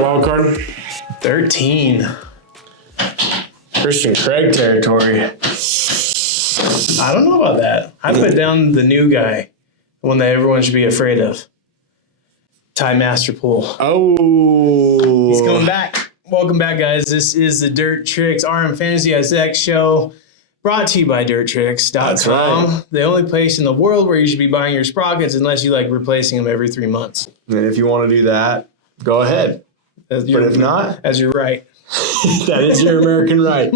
wild card? 13. Christian Craig territory. I don't know about that. I put down the new guy, the one that everyone should be afraid of. Ty Masterpool. Oh. He's coming back. Welcome back, guys. This is the Dirt Tricks RM Fantasy SX show, brought to you by dirttricks.com. That's right. The only place in the world where you should be buying your sprockets unless you like replacing them every 3 months. And if you want to do that, go ahead. But if not, as you're right. that is your American right.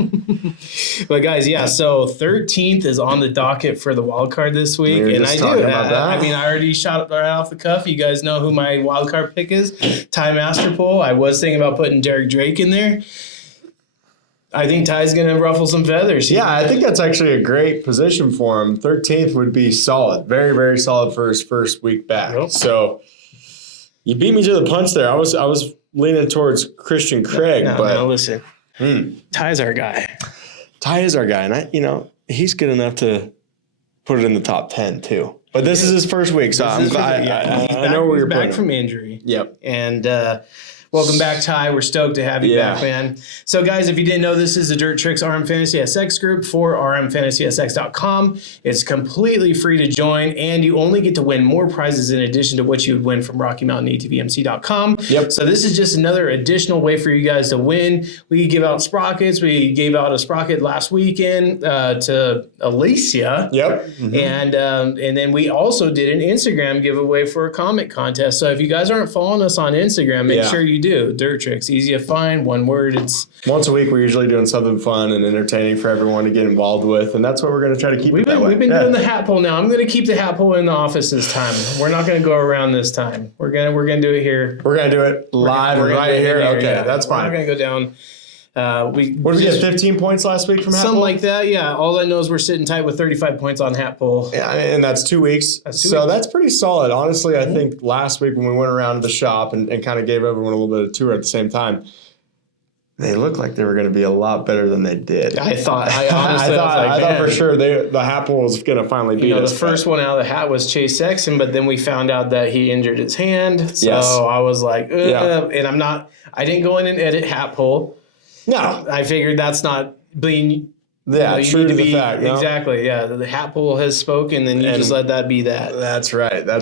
But guys, yeah, so 13th is on the docket for the wild card this week. And I do. I mean, I already shot it right off the cuff. You guys know who my wild card pick is. Ty Masterpool. I was thinking about putting Derek Drake in there. I think Ty's going to ruffle some feathers. Yeah, I think that's actually a great position for him. 13th would be solid. Very, very solid for his first week back. Yep. So you beat me to the punch there. I was leaning towards Christian Craig. No, listen. Ty's our guy. Ty is our guy. And, he's good enough to put it in the top 10, too. But this is his first week, so I'm glad. I know where you're back from injury. Yep. And welcome back, Ty. We're stoked to have you back, man. So, guys, if you didn't know, this is the Dirt Tricks RM Fantasy SX group for rmfantasysx.com. It's completely free to join, and you only get to win more prizes in addition to what you would win from RockyMountainATVMC.com. Yep. So this is just another additional way for you guys to win. We give out sprockets. We gave out a sprocket last weekend to Alicia. Yep. Mm-hmm. And then we also did an Instagram giveaway for a comment contest. So if you guys aren't following us on Instagram, make sure you do. Dirt Tricks, easy to find, one word. It's once a week. We're usually doing something fun and entertaining for everyone to get involved with, and that's what we're going to try to keep. We've been doing the hat pull now. I'm going to keep the hat pull in the office this time. We're not going to go around this time. We're gonna do it here. We're gonna do it live right here. Okay, that's fine. We're not gonna go down. What did we get? 15 points last week from hat something pull? like that. Yeah. All I know is we're sitting tight with 35 points on hat pull. Yeah, and that's 2 weeks. That's pretty solid. Honestly, I think last week when we went around to the shop and kind of gave everyone a little bit of a tour at the same time, they looked like they were going to be a lot better than they did. I thought for sure the hat pull was going to finally beat us. The first one out of the hat was Chase Sexton, but then we found out that he injured his hand. So I was like, and I didn't go in and edit hat pull. No. I figured that's not being true to the fact. No? Exactly, yeah. The hat pull has spoken, then you just let that be that. That's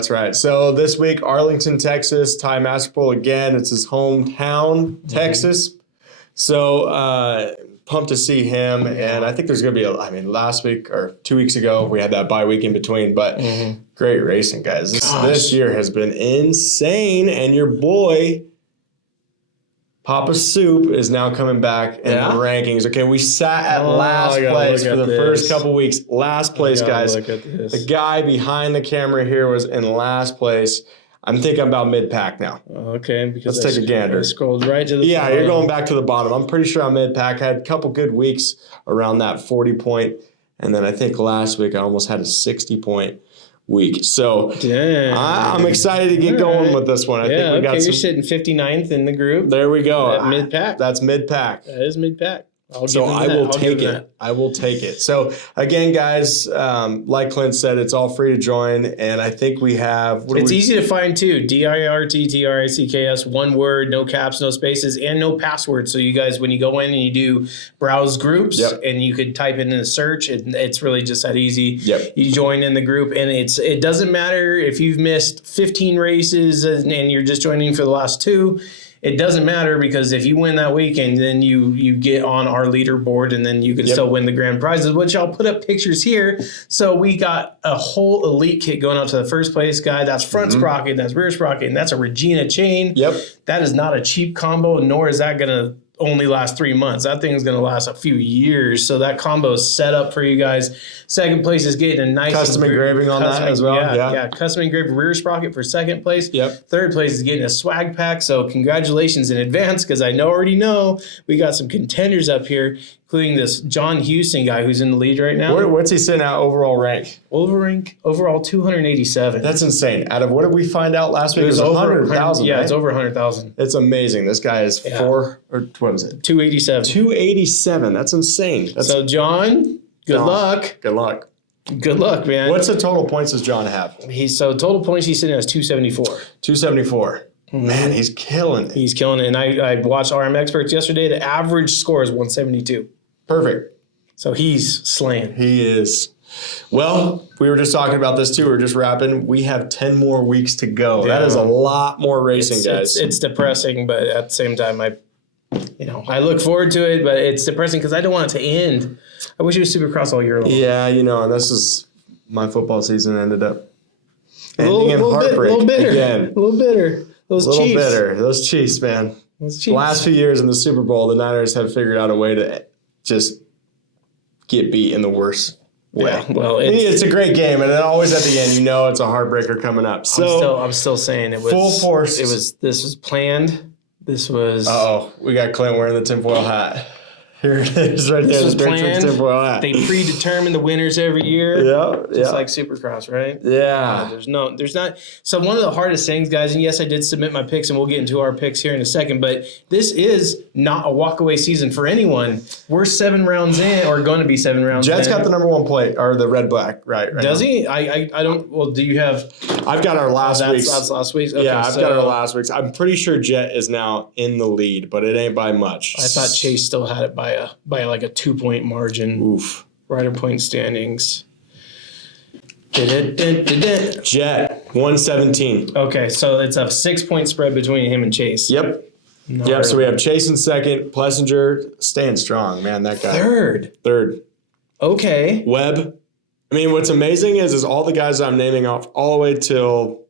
right. So this week, Arlington, Texas, Ty Masterpool again. It's his hometown, Texas. So pumped to see him. And I think there's going to be last week or 2 weeks ago, we had that bye week in between. But great racing, guys. This year has been insane. And your boy, Papa Soup, is now coming back in the rankings. Okay, we sat at last place for the first couple weeks. Last place, guys. Look at this. The guy behind the camera here was in last place. I'm thinking about mid-pack now. Okay, because let's take a gander. I scrolled right to the bottom. You're going back to the bottom. I'm pretty sure I'm mid-pack. I had a couple good weeks around that 40-point, and then I think last week I almost had a 60-point week. So I'm excited to get going with this one. I think we got you're sitting 59th in the group. There we go. Mid-pack. That's mid-pack. That is mid-pack. I will take it. I will take it. So again, guys, like Clint said, it's all free to join, and I think we have. It's easy to find too. DIRTTRICKS, one word, no caps, no spaces, and no password. So you guys, when you go in and you do browse groups, and you could type it in a search, it's really just that easy. You join in the group, and it doesn't matter if you've missed 15 races and you're just joining for the last 2. It doesn't matter, because if you win that weekend, then you get on our leaderboard, and then you can still win the grand prizes, which I'll put up pictures here. So we got a whole elite kit going out to the first place guy. That's front sprocket, that's rear sprocket, and that's a Regina chain. That is not a cheap combo, nor is that going to only last 3 months. That thing is going to last a few years. So that combo is set up for you guys. Second place is getting a nice custom engraving on that as well. Yeah, custom engraved rear sprocket for second place. Third place is getting a swag pack. So congratulations in advance, because I already know we got some contenders up here, including this John Houston guy who's in the lead right now. What's he sitting at overall rank? Overall 287. That's insane. Out of what did we find out last week? It was 100,000. Yeah, right? It's over 100,000. It's amazing. This guy is 287. 287. That's insane. So John, good luck. Good luck. Good luck, man. What's the total points does John have? Total points he's sitting at 274. 274. Man, he's killing it. He's killing it. And I watched RM Experts yesterday. The average score is 172. Perfect. So he's slaying. He is. Well, we were just talking about this too. We were just wrapping. We have 10 more weeks to go. Yeah. That is a lot more racing, guys. It's depressing, but at the same time, I look forward to it, but it's depressing because I don't want it to end. I wish it was Supercross all year long. Yeah, and this is my football season ended up ending in heartbreak a little bitter. again. A little bitter. Those Chiefs. Bitter. Those Chiefs, man. The last few years in the Super Bowl, the Niners have figured out a way to just get beat in the worst way. Yeah, well, it's a great game, and then always at the end, it's a heartbreaker coming up. So I'm still saying it was full force. This was planned. This was. We got Clint wearing the tinfoil hat. Here it is, right there. This was the planned. Tinfoil hat. They predetermine the winners every year. Yeah, just like Supercross, right? Yeah. There's not. So one of the hardest things, guys, and yes, I did submit my picks, and we'll get into our picks here in a second. But this is not a walkaway season for anyone. We're 7 rounds in, or going to be 7 rounds. Jet's in. got the number 1 plate, or the red black, right? Does now. he? I don't. Well, do you have? I've got our last week's. That's last week's. Okay, yeah, I've got our last week's. I'm pretty sure Jet is now in the lead, but it ain't by much. I thought Chase still had it by like a 2-point margin. Oof. Rider point standings. Jet 117. Okay, so it's a 6-point spread between him and Chase. Yep. Not Yep. So we really. have Chase in second, Plessinger staying strong, man. That guy. Third. Okay. Webb. I mean, what's amazing is all the guys I'm naming off all the way till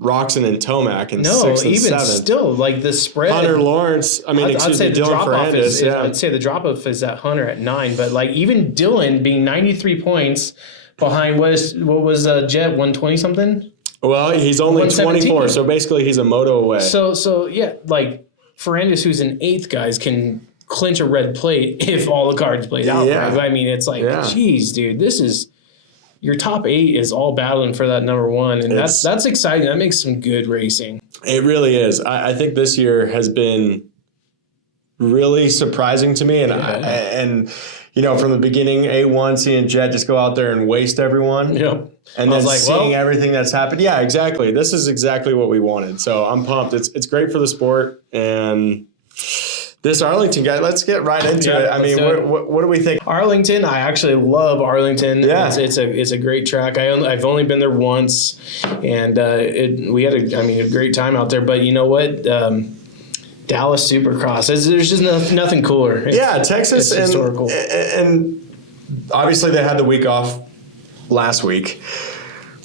Roxon and Tomac in 6th and even 7th. still, like the spread. Hunter Lawrence. I mean, I'd say the Dylan drop off Ferrandis. Yeah. I'd say the drop off is at Hunter at 9, but like even Dylan being 93 points behind what was Jet 120 something. Well, he's only 117. 24, so basically he's a moto away. So yeah, like Ferrandis, who's in 8th, guys, can clinch a red plate if all the cards played out. Yeah. Right? I mean, it's like, geez, dude, this is. Your top 8 is all battling for that number 1, and that's exciting. That makes some good racing. It really is. I think this year has been really surprising to me, and from the beginning, A1 seeing Jet just go out there and waste everyone. Yep. And then seeing everything that's happened. Yeah, exactly. This is exactly what we wanted. So I'm pumped. It's great for the sport, and this Arlington guy, let's get right into it. I mean, what do we think? Arlington, I actually love Arlington. Yeah. It's a great track. I've only been there once, and we had a great time out there. But you know what? Dallas Supercross. There's just nothing cooler. Texas it's historical. And obviously they had the week off last week.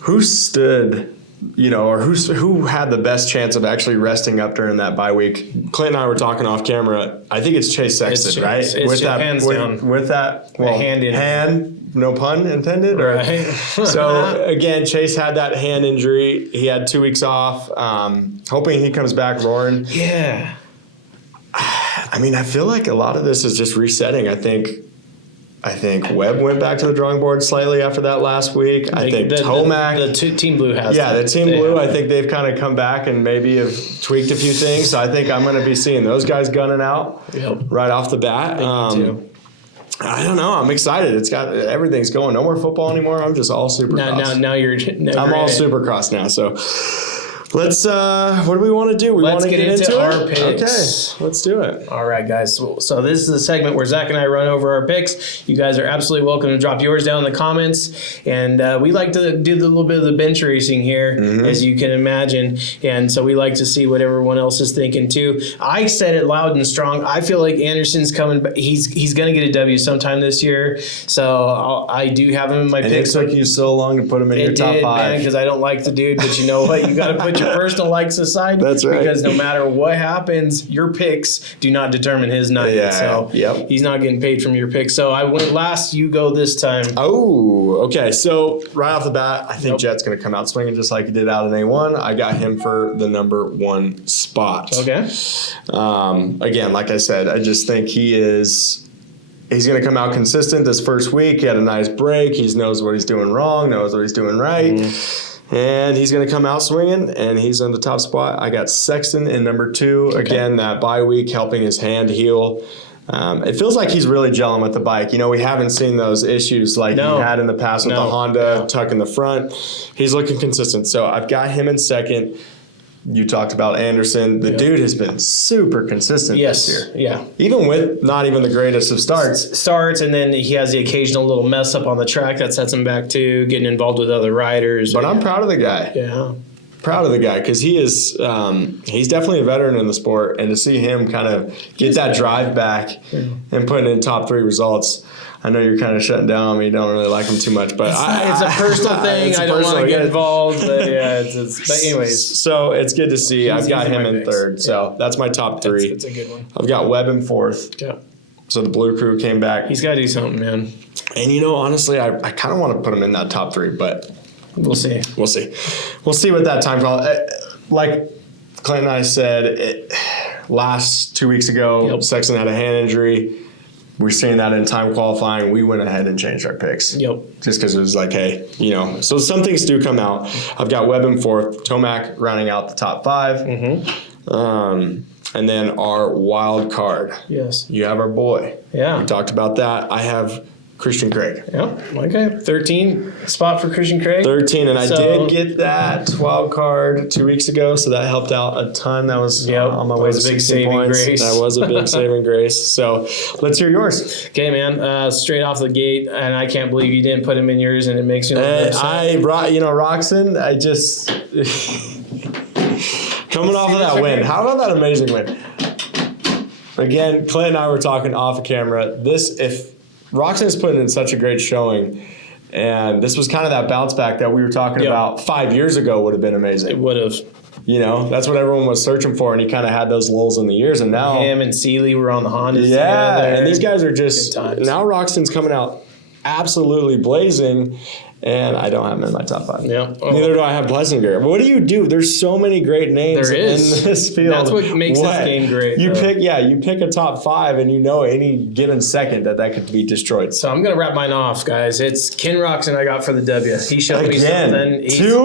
Who stood? Or who had the best chance of actually resting up during that bye week? Clint and I were talking off camera. I think it's Chase Sexton, right? With that hands down. With that hand, no pun intended. Right. So again, Chase had that hand injury. He had 2 weeks off. Hoping he comes back roaring. Yeah. I mean, I feel like a lot of this is just resetting. I think Webb went back to the drawing board slightly after that last week. I think Tomac. The Team Blue has. Yeah, the Team Blue, I think they've kind of come back and maybe have tweaked a few things. So I think I'm going to be seeing those guys gunning out right off the bat. I don't know. I'm excited. Everything's going. No more football anymore. I'm just all Supercross. Now you're I'm all Supercross now. So let's. What do we want to do? Let's get into our picks. Okay, let's do it. All right, guys. So this is the segment where Zach and I run over our picks. You guys are absolutely welcome to drop yours down in the comments. And we like to do a little bit of the bench racing here, as you can imagine. And so we like to see what everyone else is thinking too. I said it loud and strong. I feel like Anderson's coming. He's going to get a W sometime this year. So I do have him in my picks. It took you so long to put him in your top 5. Because I don't like the dude. But you know what? You got to put your personal likes aside. That's right. Because no matter what happens, your picks do not determine his night. Yeah. So he's not getting paid from your picks. So I went last. You go this time. Oh, okay. So right off the bat, I think Jet's going to come out swinging just like he did out in A1. I got him for the number 1 spot. Okay. Again, like I said, I just think he's going to come out consistent this first week. He had a nice break. He knows what he's doing wrong, knows what he's doing right. And he's going to come out swinging, and he's on the top spot. I got Sexton in number 2. Okay. Again, that bye week helping his hand heal. It feels like he's really gelling with the bike. We haven't seen those issues like he had in the past with the Honda tuck in the front. He's looking consistent. So I've got him in second. You talked about Anderson. The dude has been super consistent this year. Yeah. Even with not even the greatest of starts. And then he has the occasional little mess up on the track that sets him back too, getting involved with other riders. But I'm proud of the guy. Yeah. Proud of the guy because he is he's definitely a veteran in the sport, and to see him kind of get that drive back and putting in top 3 results. I know you're kind of shutting down on me. You don't really like him too much, but it's a personal thing. I don't want to get involved, but yeah. But anyways, so it's good to see. I've got him in 3rd, so that's my top 3. It's a good one. I've got Webb in 4th. Yeah. So the Blue Crew came back. He's got to do something, man. And honestly, I kind of want to put him in that top 3, but we'll see. We'll see what that time call. Like Clint and I said, last 2 weeks ago, Sexton had a hand injury. We're seeing that in time qualifying. We went ahead and changed our picks. Yep. Just because it was like, hey, so some things do come out. I've got Webb in 4th, Tomac rounding out the top 5. And then our wild card. Yes. You have our boy. Yeah. We talked about that. I have Christian Craig. Yep. Okay. 13 spot for Christian Craig. 13, and I did get that wild card 2 weeks ago, so that helped out a ton. That was on my way to 16 points. Grace. That was a big saving grace. So let's hear yours. Okay, man. Straight off the gate, and I can't believe you didn't put him in yours, and it makes me look Roxon, I just coming off of that win. How about that amazing win? Again, Clint and I were talking off of camera. If Roxanne's putting in such a great showing, and this was kind of that bounce back that we were talking about 5 years ago would have been amazing. It would have. That's what everyone was searching for, and he kind of had those lulls in the years, and now him and Seeley were on the Honda. Yeah, and these guys are just now. Roxanne's coming out absolutely blazing. And I don't have him in my top 5. Yeah. Neither do I have Plessinger. What do you do? There's so many great names in this field. That's what makes this game great. You pick a top 5, and any given second that could be destroyed. So I'm gonna wrap mine off, guys. It's Ken Roxon I got for the W. He showed me something. 2?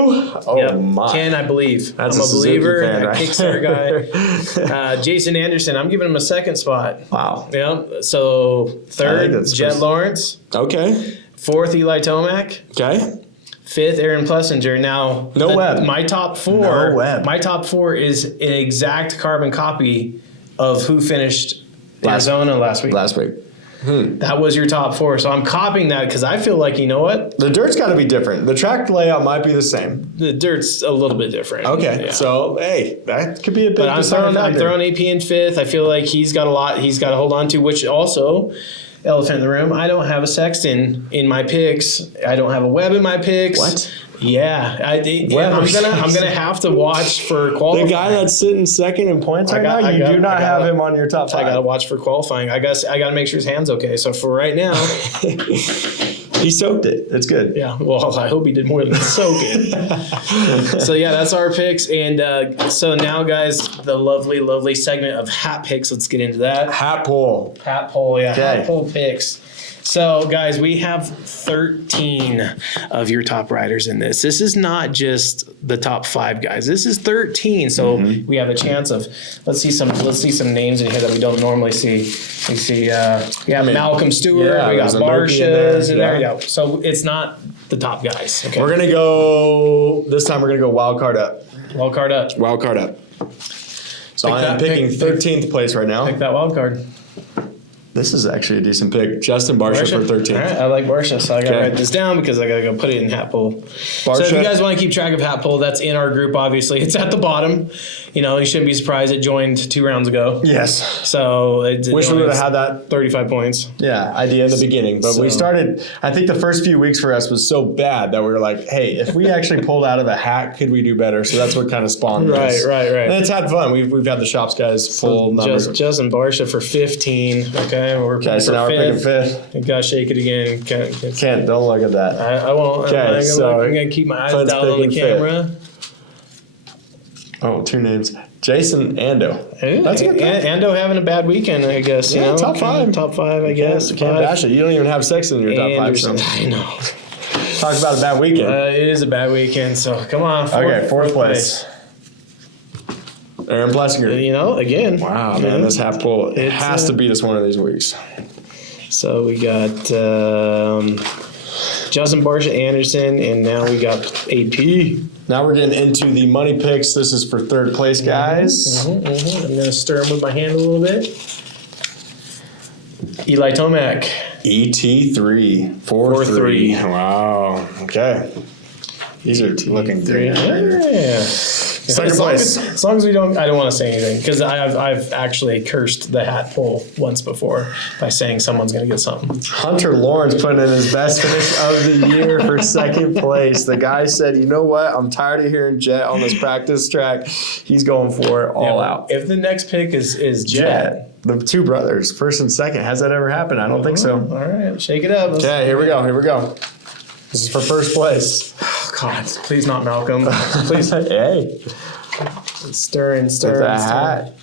Oh my. Ken, I believe. That's I'm a believer. Fan, right? Kickstarter guy. Jason Anderson, I'm giving him a 2nd spot. Wow. Yeah. So 3rd, Jed Lawrence. Okay. 4th, Eli Tomac. Okay. 5th, Aaron Plessinger. Now, Webb. My top 4. No Webb. My top 4 is an exact carbon copy of who finished Arizona last week. That was your top 4. So I'm copying that because I feel like, you know what? The dirt's got to be different. The track layout might be the same. The dirt's a little bit different. Okay. Yeah. So, hey, that could be a big But I'm throwing AP in 5th. I feel like he's got a lot he's got to hold on to, which also, elephant in the room, I don't have a Sexton in my picks. I don't have a Webb in my picks. What? Yeah, I'm gonna have to watch for qualifying. The guy that's sitting 2nd in points right now, you do not have him on your top 5. I gotta watch for qualifying. I guess I gotta make sure his hand's okay. So for right now, he soaked it. It's good. Yeah. Well, I hope he did more than soak it. So yeah, that's our picks. And so now, guys, the lovely segment of hat picks. Let's get into that. Hat pull. Yeah. Okay. Hat pull picks. So, guys, we have 13 of your top riders in this. This is not just the top 5 guys. This is 13. So we have a chance of let's see some names in here that we don't normally see. We see Malcolm Stewart. We got Barsha's in there. Yeah. So it's not the top guys. Okay. We're gonna go this time. We're gonna go wild card up. Wild card up. So I'm picking 13th place right now. Pick that wild card. This is actually a decent pick. Justin Barsha for 13th. All right, I like Barsha, so I got to write this down because I got to go put it in hat pull. So if you guys want to keep track of hat pull, that's in our group, obviously. It's at the bottom. You shouldn't be surprised it joined 2 rounds ago. Yes. So wish we would have had that 35 points. Yeah, idea in the beginning. But we started, I think the first few weeks for us was so bad that we were like, hey, if we actually pulled out of a hat, could we do better? So that's what kind of spawned this. Right. And it's had fun. We've had the shops guys pull numbers. Justin Barsha for 15. Okay. So now we're picking 5th. You gotta shake it again. Can't. Don't look at that. I won't. Okay, I'm gonna keep my eyes down on the camera. 5th. Oh, 2 names. Jason Ando. Hey, that's good. Ando having a bad weekend, I guess. Top 5. Top 5, I guess. Can't bash it. You don't even have Sexton in your top 5. So. I know. Talk about a bad weekend. It is a bad weekend. So come on. 4th place. Aaron Plessinger. Again. Wow, man, this half pull has to beat us one of these weeks. So we got Justin Barsha Anderson, and now we got AP. Now we're getting into the money picks. This is for third place, guys. I'm going to stir them with my hand a little bit. Eli Tomac. ET3. 4-3. Wow. Okay. These are looking good. Yeah. Second place. As long as we don't, I don't want to say anything because I've actually cursed the hat pull once before by saying someone's going to get something. Hunter Lawrence putting in his best finish of the year for second place. The guy said, you know what? I'm tired of hearing Jet on this practice track. He's going for it all out. If the next pick is Jet. The two brothers, first and second. Has that ever happened? I don't think so. All right. Shake it up. Okay, here we go. This is for first place. Oh, God. Please not Malcolm. Please. Hey. Stir. With that hat.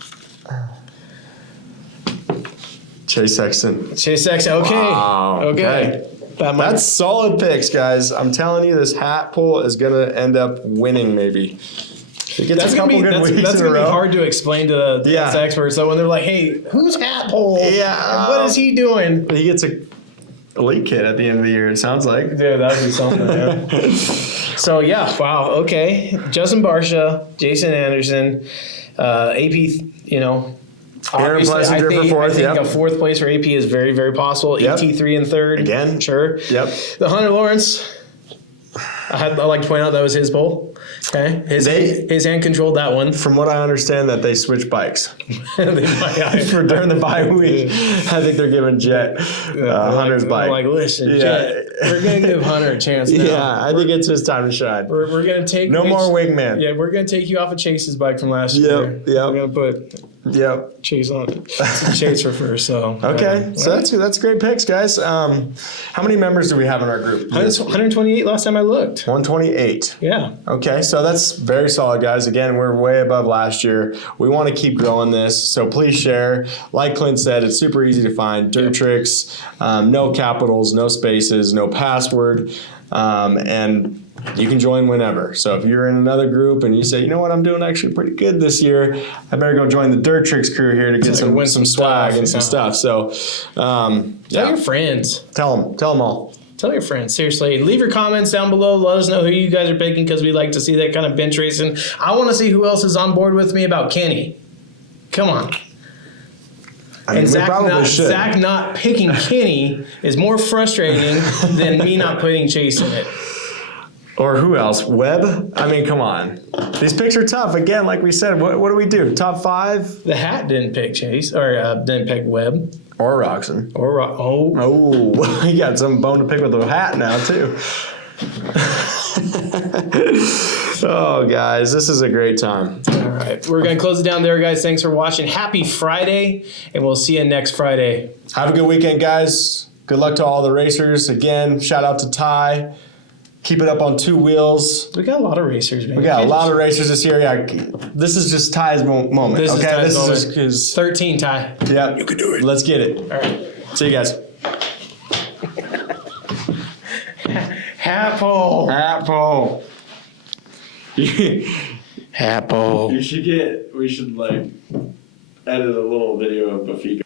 Chase Sexton. Okay. Wow. Okay. That's solid picks, guys. I'm telling you, this hat pull is going to end up winning maybe. That's gonna be hard to explain to the experts. So when they're like, "Hey, who's hat pole? Yeah, what is he doing?" He gets a elite kit at the end of the year. It sounds like. Dude, that'd be something. Yeah. So yeah, wow. Okay, Justin Barsha, Jason Anderson, AP. You know, Aaron Plessinger for fourth. I think a fourth place for AP is very, very possible. ET3 in third. Again, sure. Yep. The Hunter Lawrence. I'd like to point out that was his pole. Okay, his hand controlled that one. From what I understand, that they switch bikes for during the bye week. I think they're giving Jet Hunter's bike. Like, listen, Jet, we're gonna give Hunter a chance now. Yeah, I think it's his time to shine. We're gonna take more wingman. Yeah, we're gonna take you off of Chase's bike from last year. Yep. We're gonna put Chase on it. Chase for first. So okay, so that's great picks, guys. How many members do we have in our group? 128 last time I looked. 128. Yeah. Okay, so that's very solid, guys. Again, we're way above last year. We want to keep growing this, so please share. Like Clint said, it's super easy to find. Dirt Tricks, no capitals, no spaces, no password, and you can join whenever. So if you're in another group and you say, you know what, I'm doing actually pretty good this year, I better go join the Dirt Tricks crew here to get some swag and some stuff. So tell your friends. Tell them all. Tell your friends. Seriously, leave your comments down below. Let us know who you guys are picking because we like to see that kind of bench racing. I want to see who else is on board with me about Kenny. Come on. I mean, and Zach not picking Kenny is more frustrating than me not putting Chase in it. Or who else? Webb? I mean, come on. These picks are tough. Again, like we said, what do we do? Top 5? The hat didn't pick Chase, or didn't pick Webb. Or Roxon. Oh, you got some bone to pick with the hat now, too. Oh, guys, this is a great time. All right. We're going to close it down there, guys. Thanks for watching. Happy Friday, and we'll see you next Friday. Have a good weekend, guys. Good luck to all the racers. Again, shout out to Ty. Keep it up on 2 wheels. We got a lot of racers, man. We got a lot of racers this year. Yeah, this is just Ty's moment. This is Ty's moment. Is his 13, Ty. Yeah, you can do it. Let's get it. All right. See you guys. Apple. Apple. We should like edit a little video of Bafika.